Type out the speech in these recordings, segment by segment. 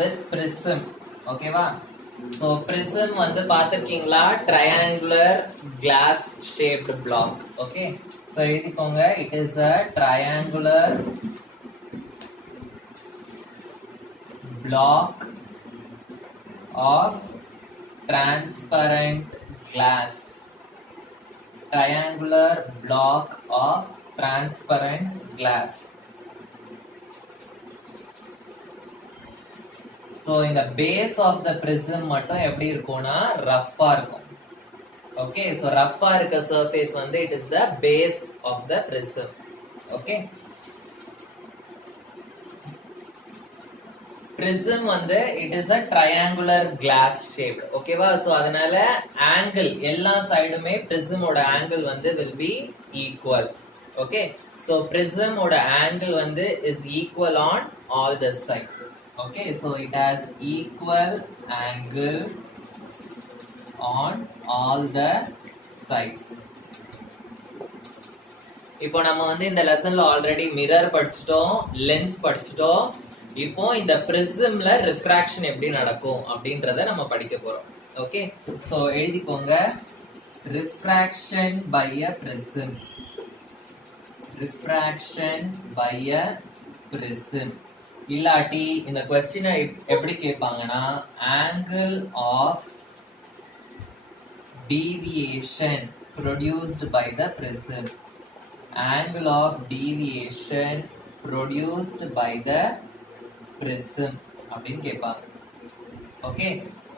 with prism. ஓகேவா? So prism வந்து பார்த்திருக்கீங்களா? triangular glass shaped block. Okay. So எழுதிக்கோங்க, it is a triangular block of transparent glass. Triangular block of transparent glass. So in the base of the prism மட்டும் எப்படி இருக்கும்னா ரஃப்பா இருக்கும். Okay, so ரஃப்பா இருக்க surface வந்து it is the base of the prism. Okay. Prism வந்து it is a triangular glass shaped. ஓகேவா? so அதனால angle எல்லா சைடுமே prism ஓட angle வந்து will be equal. Okay, so prism ஓட angle வந்து is equal on all the sides. Okay, so it has equal angle on all the sides. இப்போ நம்ம வந்து இந்த லெசன்ல ஆல்ரெடி மிரர் படிச்சிட்டோம், லென்ஸ் படிச்சிட்டோம். இப்போ இந்த பிரிசம்ல ரிஃப்ராக்ஷன் எப்படி நடக்கும் அப்படின்றத நம்ம படிக்க போறோம். ஓகே, சோ எழுதிக்கோங்க, refraction by a prism. Refraction by a prism. இல்லாட்டி இந்த क्वेश्चனை எப்படி கேட்பாங்கன்னா, angle of deviation produced by the prism. Angle of deviation produced by the prism அப்படின்னு கேட்பாங்க. Okay,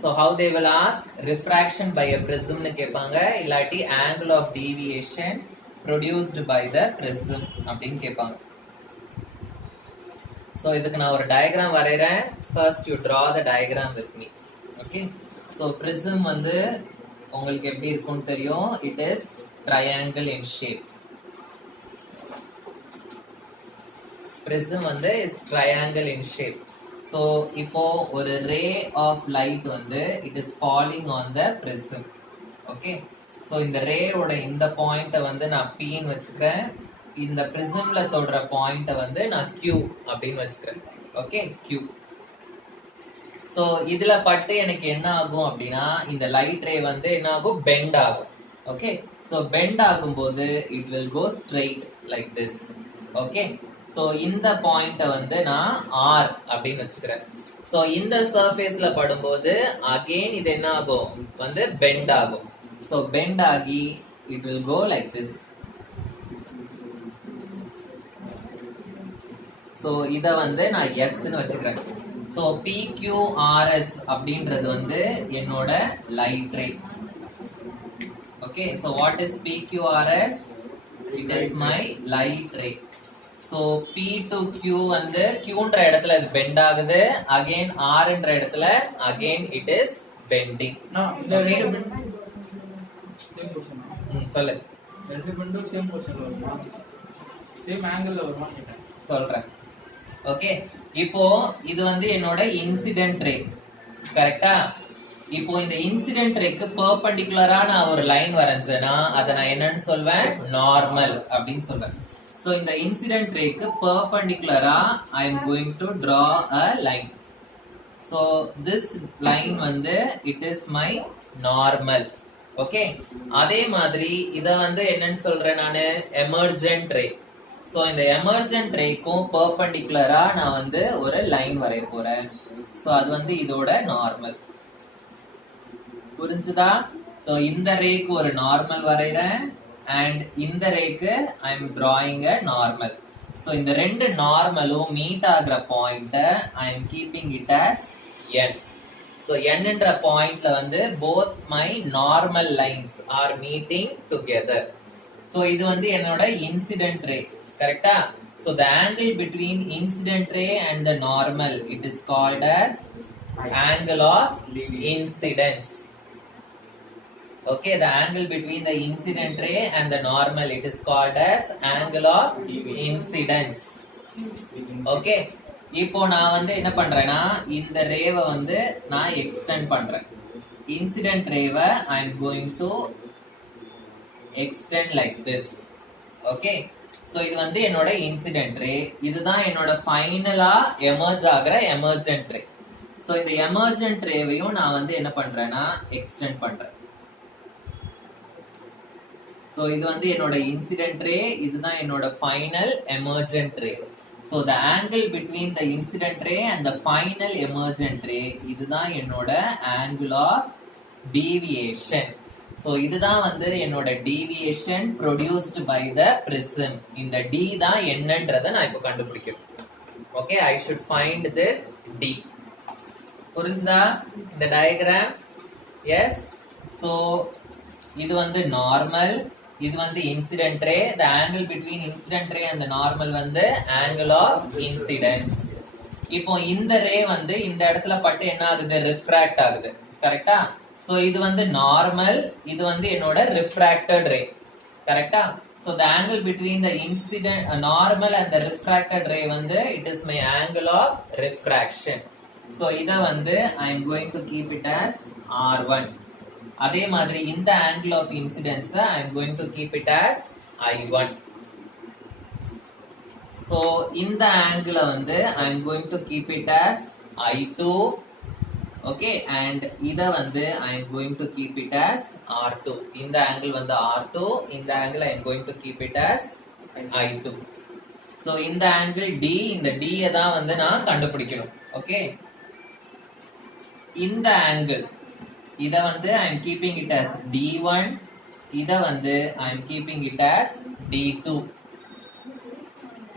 so how they will ask, refraction by a prism னு கேட்பாங்க, இல்லாட்டி angle of deviation produced by the prism அப்படின்னு கேட்பாங்க. So இதுக்கு நான் ஒரு diagram வரைறேன். First you draw the diagram with me. Okay, so prism வந்து உங்களுக்கு எப்படி இருக்கும்னு தெரியும். It is triangle in shape. Prism வந்து is triangle in shape. So இப்போ ஒரு ray of light வந்து it is falling on the prism. Okay, so இந்த ray ஓட இந்த பாயிண்ட வந்து நான் P ன்னு வச்சுக்கிறேன். இந்த பிரிசம்ல தொடுற பாயிண்ட வந்து நான் Q அப்படின்னு வச்சுக்கிறேன். Okay, Q. சோ இதுல பட்டு எனக்கு என்ன ஆகும் அப்படின்னா, இந்த லைட் ரே வந்து என்ன ஆகும், பெண்ட் ஆகும். ஓகே, சோ பெண்ட் ஆகும்போது it will go straight like this. Okay, so இந்த பாயிண்ட வந்து நான் R அப்படின்னு வச்சுக்கிறேன். சோ இந்த சர்ஃபேஸ்ல படும்போது அகைன் இது என்ன ஆகும், வந்து பெண்ட் ஆகும். சோ பெண்ட் ஆகி it will go like this. So இத வந்து நான் S ன்னு வச்சுக்கிறேன். சோ PQRS அப்படின்றது வந்து என்னோட light ray. Okay, so what is PQRS? It is my light ray. So P to Q வந்து Qன்ற இடத்துல இது பெண்ட் ஆகுது, அகைன் Rன்ற இடத்துல அகைன் இட் இஸ் பெண்டிங். இந்த ரெண்டு பெண்ட் சேம் போர்ஷனா? சொல்லு. ரெண்டு பெண்டும் சேம் போர்ஷன்ல வருமா? சேம் ஆங்கிள்ல வருமா கேட்டேன். சொல்றேன். ஓகே, இப்போ இது வந்து என்னோட இன்சிடென்ட் ரே. கரெக்ட்டா? இப்போ இந்த இன்சிடென்ட் ரேக்கு பெர்பெண்டிகுலரா நான் ஒரு லைன் வரைஞ்சேனா அத நான் என்னன்னு சொல்வேன், நார்மல் அப்படின்னு சொல்றேன். சோ இந்த இன்சிடென்ட் ரேக்கு பெர்பெண்டிகுலரா I am going to draw a line. So this line வந்து it is my normal. Okay, அதே மாதிரி இத வந்து என்னன்னு சொல்றேன் நானு, எமர்ஜென்ட் ரே. சோ இந்த எமர்ஜென்ட் ரேக்கும் பெர்பெண்டிகுலரா நான் வந்து ஒரு லைன் வரைய போறேன். சோ அது வந்து இதோட நார்மல். புரிஞ்சுதா? சோ இந்த ரேக்கு ஒரு நார்மல் வரைறேன் and இந்த ரேக்கு I am drawing a normal. So இந்த ரெண்டு நார்மலும் மீட் ஆகுற பாயிண்ட I am keeping it as N. So N என்ற பாயிண்ட்ல வந்து both my normal lines are meeting together. So இது வந்து என்னோட இன்சிடென்ட் ரே. கரெக்ட்டா? So the angle between incident ray and the normal, it is called as angle of incidence. Okay, the angle between the incident ray and the normal, it is called as angle of incidence. Okay, இப்போ நான் வந்து என்ன பண்றேன்னா, இந்த ரேவை வந்து நான் extend பண்றேன். Incident ரேவை I am going to extend like this. Okay, so இது வந்து என்னோட இன்சிடென்ட் ரே. இதுதான் என்னோட ஃபைனலா எமர்ஜ் ஆகுற எமர்ஜென்ட் ரே. சோ இந்த எமர்ஜென்ட் ரேவையும் நான் வந்து என்ன பண்றேன்னா எக்ஸ்டெண்ட் பண்றேன். சோ இது வந்து என்னோட இன்சிடென்ட் ரே, இதுதான் என்னோட final emergent ray. So the angle between the incident ray and the final emergent ray, இதுதான் என்னோட angle of deviation. So இதுதான் வந்து என்னோட deviation produced by the prism. இந்த D தான் என்னன்றதை நான் இப்போ கண்டுபிடிக்கணும். Okay, I should find this D. புரிஞ்சுதா இந்த diagram? Yes. So இது வந்து நார்மல், இது வந்து incident ray. the angle between incident ray and the normal வந்து angle of incidence. இப்போ இந்த ரே வந்து இந்த இடத்துல பட்டு என்ன ஆகுது, ரிஃப்ராக்ட் ஆகுது. கரெக்ட்டா? சோ இது வந்து நார்மல், இது வந்து என்னோட ரிஃப்ராக்டட் ரே. கரெக்ட்டா? So the angle between the incident normal and the refracted ray வந்து it is my angle of refraction. So இத வந்து I am going to keep it as R1. அதே மாதிரி இந்த angle of incidence I am going to keep it as I1. So இந்த angle வந்து I am going to keep it as I2. Okay, and இத வந்து I am going to keep it as R2. இந்த angle வந்து R2, இந்த angle I am going to keep it as I2. So இந்த angle D, இந்த D தான் வந்து நான் கண்டுபிடிக்கணும். Okay, இந்த angle இத வந்து I am keeping it as D1, இத வந்து I am keeping it as D2.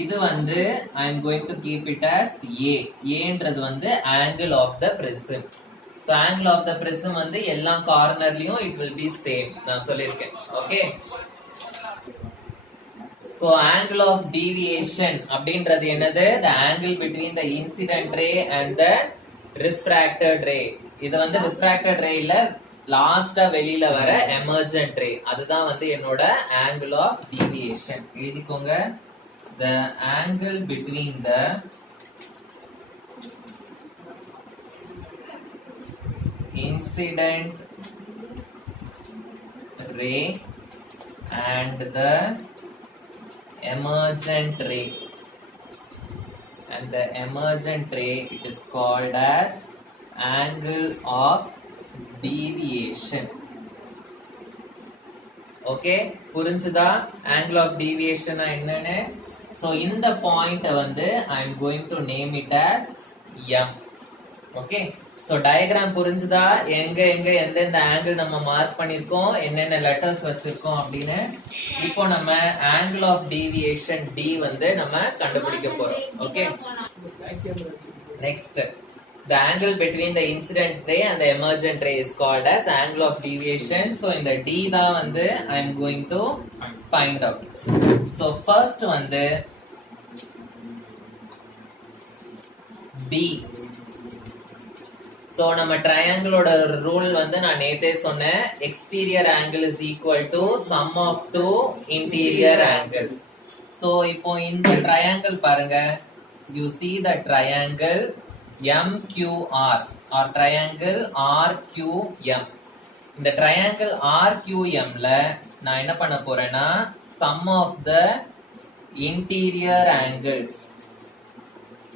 இது வந்து I am going to keep it as A. Aன்றது வந்து angle of the prism. So angle of the prism வந்து எல்லா கார்னர்லயும் it will be same. நான் சொல்லிருக்கேன். Okay. So angle of deviation அப்படின்றது என்னது? The angle between the incident ray and the refracted ray. இது வந்து refracted rayல லாஸ்டா வெளியில வர emergent ray. அதுதான் வந்து என்னோட angle of deviation. எழுதிக்கோங்க. The angle between the incident ray and the emergent ray. And the emergent ray, it is called as angle of deviation. Okay, புரிஞ்சுதா angle of deviation என்னன்னு? So இந்த point வந்து I am going to name it as M. Okay, so diagram புரிஞ்சுதா? எங்க எங்க எந்தெந்த angle நம்ம mark பண்ணிருக்கோம், என்னென்ன லெட்டர்ஸ் வச்சிருக்கோம் அப்படின்னு. இப்போ நம்ம angle of deviation D வந்து நம்ம கண்டுபிடிக்க போறோம். Okay, next, the angle between the incident ray and the emergent ray is called as angle of deviation. So இந்த D தான் வந்து I am going to find out. So first வந்து D. So நம்ம ட்ரையாங்கிளோட rule வந்து நான் நேத்தே சொன்னேன். Exterior angle is equal to sum of two interior angles. So இப்போ இந்த ட்ரையாங்கிள் பாருங்க. You see the triangle MQR or triangle RQM. இந்த triangle RQMல நான் என்ன பண்ண போறேன்னா sum of the interior angles.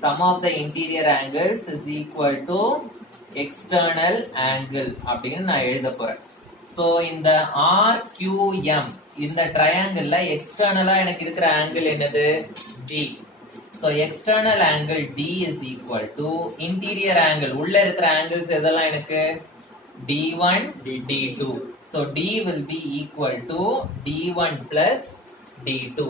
Sum of the interior angles is equal to external angle அப்படின்னு நான் எழுத போறேன். So இந்த RQM இந்த triangleல எக்ஸ்டர்னலா எனக்கு இருக்கிற ஆங்கிள் என்னது? D. So external angle D is equal to interior angle. உள்ள இருக்கிற ஆங்கிள்ஸ் எதெல்லாம் எனக்கு? D1, D2. So D will be equal to D1 plus D2.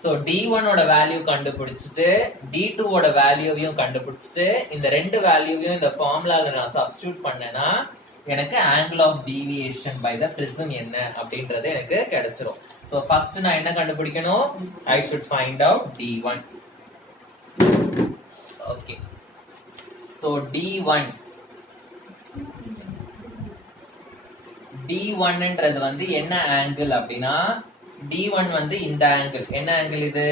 So D1 ஓட வேல்யூ கண்டுபிடிச்சிட்டு D2 ஓட வேல்யூவையும் கண்டுபிடிச்சிட்டு இந்த ரெண்டு வேல்யூவையும் இந்த ஃபார்முலால நான் சப்ஸ்டிட்யூட் பண்ணேன்னா எனக்கு angle of deviation by the prism என்ன அப்படின்றது எனக்கு கிடைச்சிரும். So first நான் என்ன கண்டுபிடிக்கணும்? I should find out D1. Okay. So D1 ன்றது வந்து என்ன ஆங்கிள் அப்படின்னா D1 வந்து இந்த ஆங்கிள். என்ன ஆங்கிள் இது?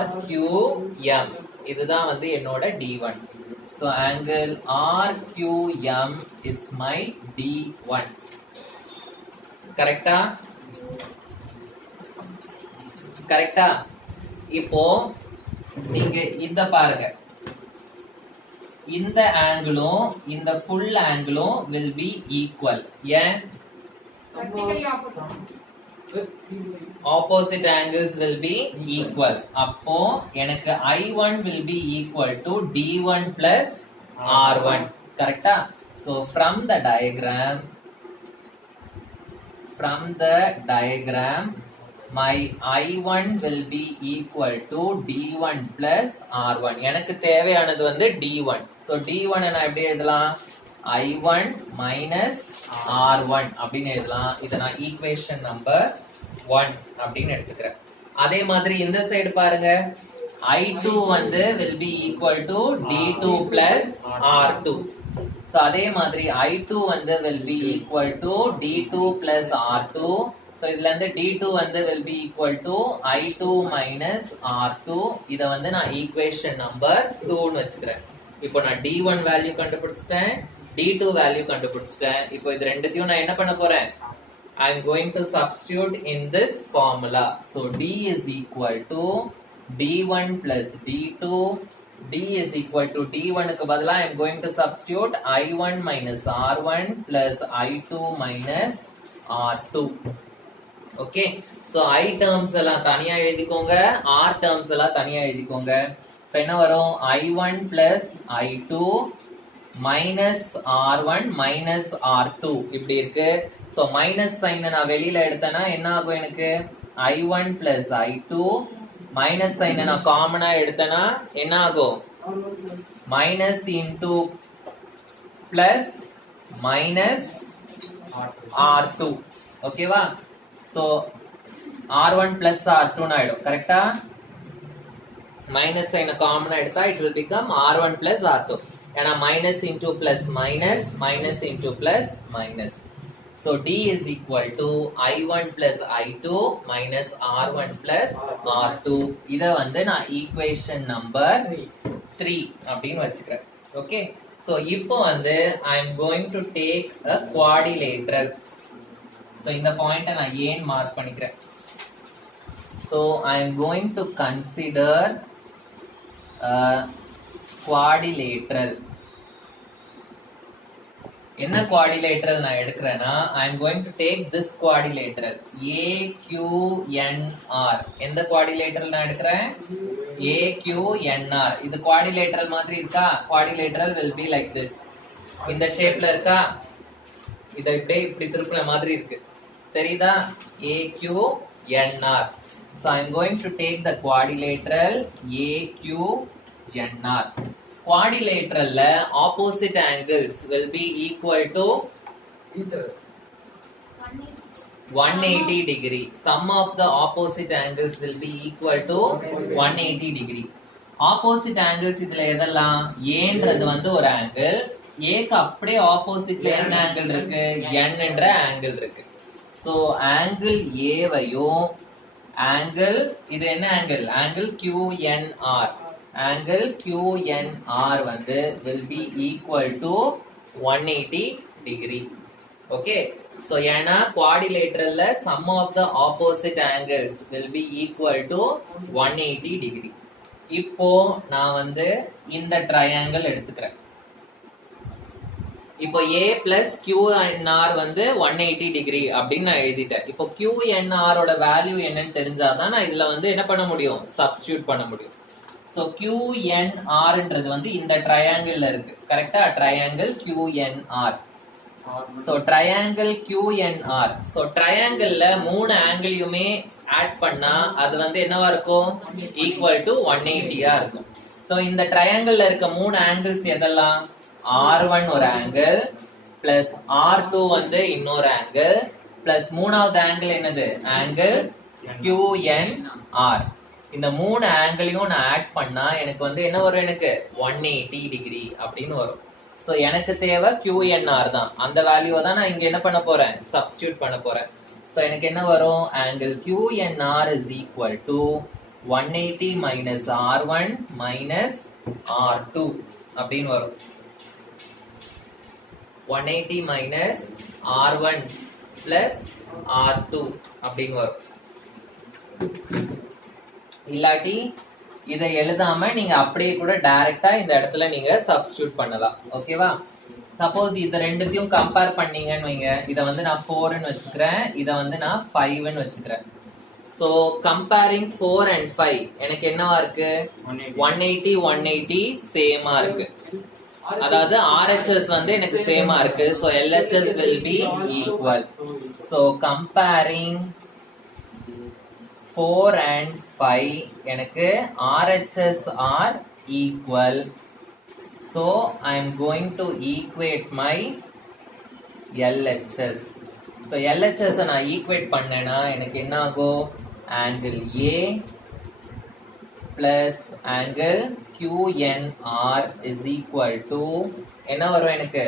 RQM. இதுதான் வந்து என்னோட D1. So angle RQM is my D1. கரெக்டா? கரெக்டா? இப்போ நீங்க இத பாருங்க. இந்த ஆங்கிளும் இந்த ஃபுல் ஆங்கிளும் will be equal. ஏன் Practically opposite. opposite angles will be equal. அப்போ எனக்கு I1 will be equal to D1 plus R1. கரெக்டா? So from the diagram my I1 will be equal to D1 plus R1. எனக்கு தேவையானது வந்து D1. So D1 நான் எப்படி எழுதலாம்? I1 minus R1 அப்படின்னு எழுதலாம். இதை நான் ஈக்குவேஷன் நம்பர் 1 அப்படின்னு எடுத்துக்கிறேன். அதே மாதிரி இந்த சைடு பாருங்க, I2 வந்து will be equal to D2 plus R2. So அதே மாதிரி I2 வந்து will be equal to D2 plus R2. So இதுல இருந்து D2 வந்து will be equal to I2 minus R2. இத வந்து நான் ஈக்குவேஷன் நம்பர் 2 ன்னு வச்சுக்கிறேன். இப்போ நான் D1 வேல்யூ கண்டுபிடிச்சிட்டேன், D2 வேல்யூ கண்டுபிடிச்சிட்டேன். இப்போ இது ரெண்டுத்தையும் நான் என்ன பண்ண போறேன்? I am going to substitute in this formula. So D is equal to D1 plus D2. D is equal to D1 க்கு பதிலா I am going to substitute I1 minus R1 plus I2 minus R2. Okay, so I terms எல்லாம் தனியா எழுதிக்கோங்க, R terms எல்லாம் தனியா எழுதிக்கோங்க. So என்ன வரும்? I1 plus I2 minus R1 minus R2 இப்படி இருக்கு. So minus sign நான் வெளியில எடுத்தேன்னா என்ன ஆகும்? எனக்கு I1 plus I2 minus sign நான் காமனா எடுத்தேன்னா என்ன ஆகும்? minus into plus minus R2. ஓகேவா? So R1 plus R2 ஆயிடும். கரெக்டா? minus sign காமனா எடுத்தா it will become R1 plus R2. ஏன்னா minus into plus minus, minus into plus minus. So D is equal to I1 plus I2 minus R1 plus R2. இத வந்து நான் equation number 3 அப்படின்னு வச்சுக்கிறேன். ஓகே, so இப்போ வந்து I am going to take a quadrilateral. So இந்த பாயிண்ட நான் ஏன் மார்க் பண்ணிக்கிறேன்? So I am going to consider quadrilateral. என்ன quadrilateral நான் எடுக்கிறேன்னா I am going to take this quadrilateral AQNR. எந்த quadrilateral நான் எடுக்கிறேன்? AQNR. இது quadrilateral மாதிரி இருக்கா? Quadrilateral will be like this. இந்த ஷேப்ல இருக்கா? இதை இப்படி திருப்பின மாதிரி இருக்கு, தெரியுதா? AQNR. So I am going to take the quadrilateral AQNR. Quadrilateral opposite angles will be equal to 180 degree. Sum of the opposite angles will be equal to 180 degree. Opposite angles இதுல எதெல்லாம்? ஏன்றது வந்து ஒரு ஆங்கிள், ஏக்கு அப்படியே ஆப்போசிட்ல என்ன angle இருக்கு? n என்ற ஆங்கிள் இருக்கு. சோ ஆங்கிள் ஏவையும் ஆங்கிள் இது என்ன angle? Angle QNR. angle QNR வந்து will be equal to 180 degree. Okay, so ஏன்னா quadrilateralல sum of the opposite angles will be equal to 180 degree. இப்போ நான் வந்து இந்த triangle எடுத்துக்கிறேன். இப்போ A plus QNR வந்து 180 degree அப்படின்னு நான் எழுதிட்டேன். இப்போ QNR ஓட வேல்யூ என்னன்னு தெரிஞ்சாதான் நான் இதுல வந்து என்ன பண்ண முடியும்? சப்ஸ்டிடியூட் பண்ண முடியும். So QNR ன்றது வந்து இந்த ட்ரையாங்கிள்ல இருக்கு. கரெக்ட்டா? Triangle QNR. So triangle QNR. So triangleல மூணு ஆங்கிளையுமே ஆட் பண்ணா அது வந்து என்னவா இருக்கும்? equal to 180 ஆ இருக்கும். So இந்த ட்ரையாங்கிள்ல இருக்க மூணு ஆங்கிள்ஸ் எதெல்லாம்? R1 ஒரு ஆங்கிள் plus R2 வந்து இன்னொரு ஆங்கிள் plus மூணாவது ஆங்கிள் என்னது? Angle QNR. இந்த மூணு ஆங்கிளையும் நான் ஆட் பண்ணா எனக்கு வந்து என்ன வரும்? எனக்கு 180 டிகிரி அப்படின்னு வரும். சோ எனக்கு தேவை QNR தான். அந்த வேல்யூவை தான் நான் இங்க என்ன பண்ண போறேன்? சப்ஸ்டிடியூட் பண்ண போறேன். சோ எனக்கு என்ன வரும்? Angle QNR is equal to 180 minus R1 minus R2 அப்படின்னு வரும். 180 minus R1 plus R2 அப்படின்னு வரும். இல்லாட்டி இதை எழுதாம நீங்க அப்படியே கூட டைரக்டா இந்த இடத்துல நீங்க சப்ஸ்டிட்யூட் பண்ணலாம். ஓகேவா? சப்போஸ் இது ரெண்டுத்தையும் கம்பேர் பண்ணீங்கன்னு வைங்க, இதை வந்து நான் 4ன்னு வச்சுக்கிறேன், இதை வந்து நான் 5ன்னு வச்சுக்கிறேன். ஸோ கம்பேரிங் 4 and 5 எனக்கு என்னவா இருக்கு? 180 180 சேமா இருக்கு. அதாவது RHS வந்து எனக்கு சேமா இருக்கு. So LHS will be equal. So comparing 4 and 5 எனக்கு RHS are equal. So I am going to equate my LHS. So LHS நான் equate பண்ணேனா எனக்கு என்ன ஆகும்? Angle A plus angle QNR is equal to என்ன வரும் எனக்கு?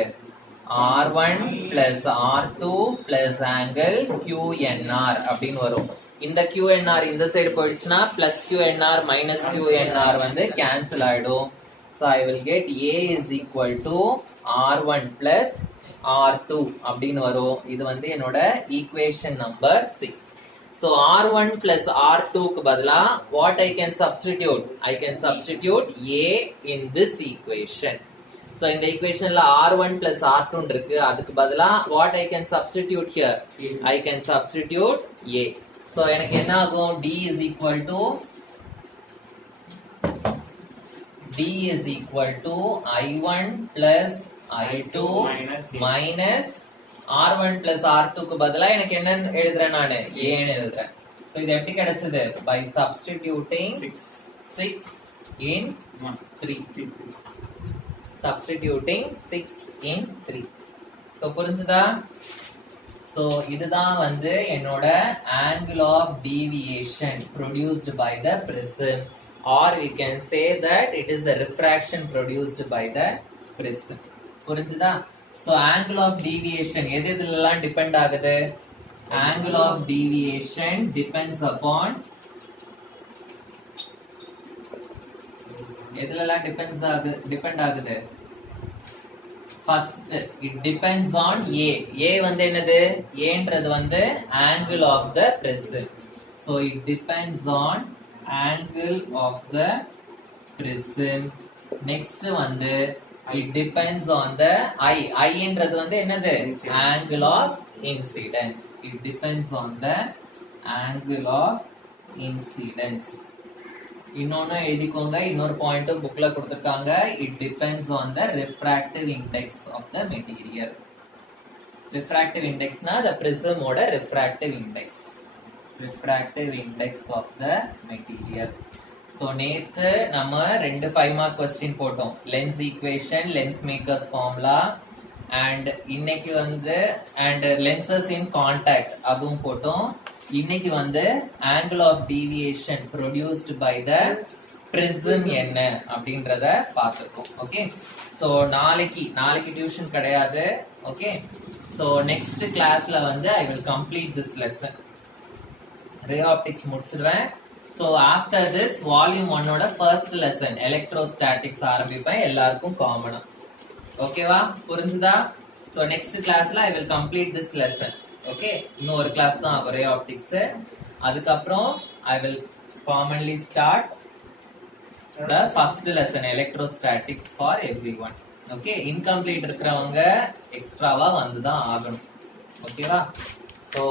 R1 plus R2 plus angle QNR அப்படின்னு வரும். இந்த QNR இந்த சைடு போயிடுச்சுன்னா plus QNR minus QNR வந்து கேன்சல் ஆயிடும். So I will get A is equal to R1 plus R2 அப்படின்னு வரும். இது வந்து என்னோட equation number 6. So R1 plus R2 க்கு பதிலா what I can substitute? I can substitute A in this equation. So இந்த equationல R1 plus R2 இருக்கு, அதுக்கு பதிலா what I can substitute here? I can substitute A. So எனக்கு என்ன ஆகும்? D is equal to I1 plus I2 minus R1 plus R2 க்கு பதிலா எனக்கு என்ன எழுதுறேன்? நானு A ன்னு எழுதுறேன். சோ இது எப்படி கிடைச்சது? By substituting 6 in 3. Substituting 6 in 3. So புரிஞ்சுதா? சோ இதுதான் வந்து என்னோட angle of deviation produced by the prism, or we can say that it is the refraction produced by the prism. புரிஞ்சுதா? So angle of deviation எது எதுலலாம் depend ஆகுது? Angle of deviation depends upon எதுலலாம் depend ஆகுது? First it depends on A. A வந்து என்னது? A ன்றது வந்து angle of the prism. So it depends on angle of the prism. Next வந்து it depends on the I ன்றது வந்து என்னது? Angle of incidence. It depends on the angle of incidence. இன்னொன்னு எழுதிக்கோங்க, இன்னொரு பாயிண்ட் புக்ல கொடுத்திருக்காங்க. It depends on the refractive index of the material. Refractive indexனா the prism ஓட refractive index. Refractive index of the material. So நேத்து நம்ம 2 5 mark question போட்டோம். Lens equation, lens makers formula, and இன்னைக்கு வந்து and lenses in contact அதுவும் போட்டோம். இன்னைக்கு வந்து angle of deviation produced by the prism என்ன அப்படின்றத பார்த்துக்கோம். ஓகே, ஸோ நாளைக்கு டியூஷன் கிடையாது. ஓகே, ஸோ நெக்ஸ்ட் கிளாஸ்ல வந்து I will complete this lesson. Ray optics முடிச்சிடுவேன். ஸோ ஆஃப்டர் திஸ் வால்யூம் 1ஓட ஃபர்ஸ்ட் லெசன் எலக்ட்ரோஸ்டாட்டிக்ஸ் ஆரம்பிப்பேன், எல்லாருக்கும் காமனா. ஓகேவா? புரிஞ்சுதா? ஸோ நெக்ஸ்ட் கிளாஸ்ல I will complete this lesson. Okay, இன்னும் ஒரு கிளாஸ் தான் ஆகும் ரே ஆப்டிக்ஸ். அதுக்கப்புறம் I will commonly start the first lesson electrostatics for everyone. Okay, incomplete இருக்கிறவங்க எக்ஸ்ட்ராவா வந்து தான் ஆகணும். ஓகேவா? ஸோ